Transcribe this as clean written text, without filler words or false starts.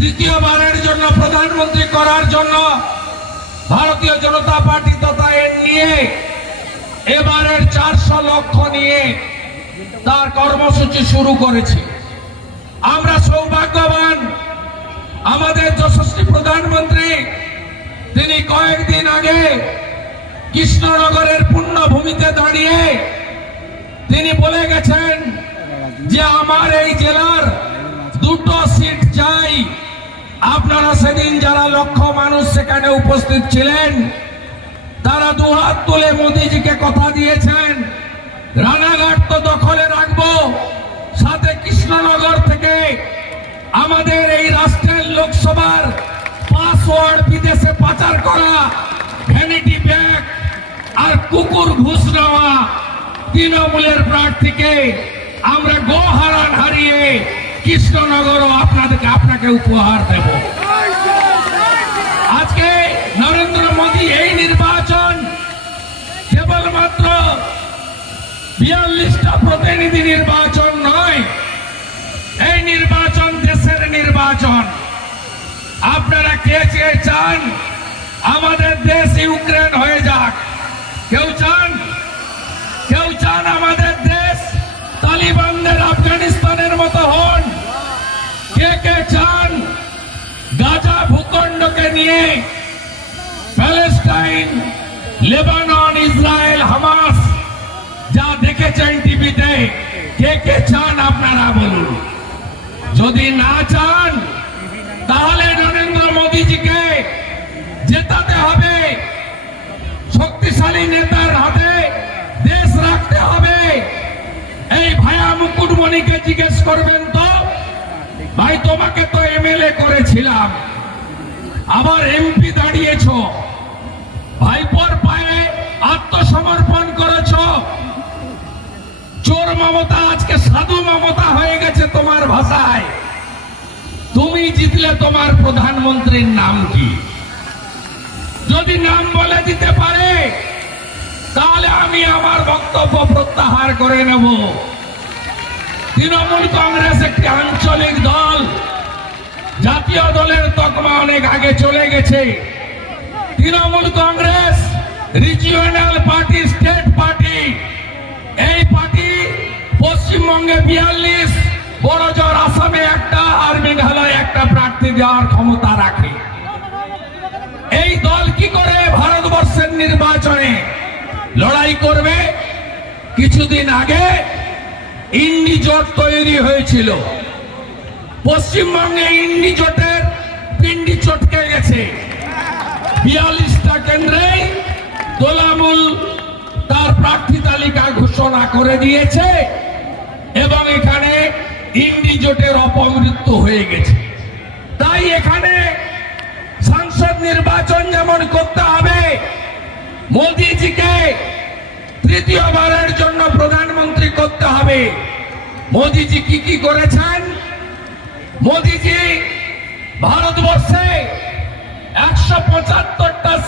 তৃতীয়বারের জন্য প্রধানমন্ত্রী করার জন্য ভারতীয় জনতা পার্টি তথা এনডিএ এবারের 400 লক্ষ নিয়ে তার কর্মসূচি শুরু করেছে। আমরা সৌভাগ্যবান, আমাদের যশস্বী প্রধানমন্ত্রী তিনি কয়েকদিন আগে কৃষ্ণনগরের পুণ্যভূমিতে দাঁড়িয়ে তিনি বলে গেছেন যে আমার এই জেলার 2টো সিট চাই। আপনারা সেদিন যারা লক্ষ মানুষ সেখানে উপস্থিত ছিলেন তারা দুহাত তুলে মোদিজিকে কথা দিয়েছেন, রানাঘাট তো দখলে রাখবো, সাথে কৃষ্ণনগর থেকে আমাদের এই রাষ্ট্রের লোকসভার পাসওয়ার্ড বিদেশে পাচার করা, ভ্যানিটি ব্যাগ আর কুকুর ঘুষ নেওয়া তৃণমূলের প্রার্থীকে আমরা গোহারান হারিয়ে কৃষ্ণনগরও আপনাকে উপহার দেব। আজকে নরেন্দ্র মোদী এই নির্বাচন কেবলমাত্র 42টা প্রতিনিধি নির্বাচন নয়, এই নির্বাচন দেশের নির্বাচন। আপনারা কে কে চান আমাদের দেশ ইউক্রেন হয়ে যাক? কেউ চান আমাদের দেশ তালিবানদের আফগানিস্তানের মতো হন? কে কে চান গাজা ভূখণ্ডকে নিয়ে প্যালেস্টাইন, লেবানন, ইসরায়েল, হামাস যা দেখেছেন টিভিতে, কে কে চান আপনারা বলুন? যদি না চান তাহলে নরেন্দ্র মোদীজিকে জেতাতে হবে, শক্তিশালী নেতার হাতে দেশ রাখতে হবে। এই ভায়া মুকুটমণিকে জিজ্ঞেস করবেন তো, ভাই তোমাকে তো এমএলএ করেছিলাম, আবার এমপি দাঁড়িয়েছ, ভাইপোর পায়ে আত্মসমর্পণ করেছ, চোর মমতা আজকে সাধু মমতা হয়ে গেছে তোমার ভাষায়। তুমি জিতলে তোমার প্রধানমন্ত্রীর নাম কি? যদি নাম বলে দিতে পারে তাহলে আমি আমার বক্তব্য প্রত্যাহার করে নেব। তৃণমূল কংগ্রেস একটি আঞ্চলিক দল, জাতীয় দলের তকমা অনেক আগে চলে গেছে। Trinamool Congress regional party, state party. এই পার্টি পশ্চিমবঙ্গে 42, বড়জোর আসামে একটা আর মেঘালয় একটা প্রার্থী দেওয়ার ক্ষমতা রাখে। এই দল কি করে ভারতবর্ষের নির্বাচনে লড়াই করবে? কিছুদিন আগে ইন্ডি জোট তৈরি হয়েছিল, পশ্চিমবঙ্গে ইন্ডি জোটের পিন্ডি চটকে গেছে। 42টা কেন্দ্রে তোলামূল তার প্রার্থী তালিকা ঘোষণা করে দিয়েছে এবং এখানে ইন্ডি জোটের অপমৃত্যু হয়ে গেছে। তাই এখানে সংসদ নির্বাচন যেমন করতে হবে, মোদীজিকে তৃতীয়বারের জন্য প্রধানমন্ত্রী করতে হবে। মোদীজি কি করেছেন? মোদীজি ভারতবর্ষে 175টা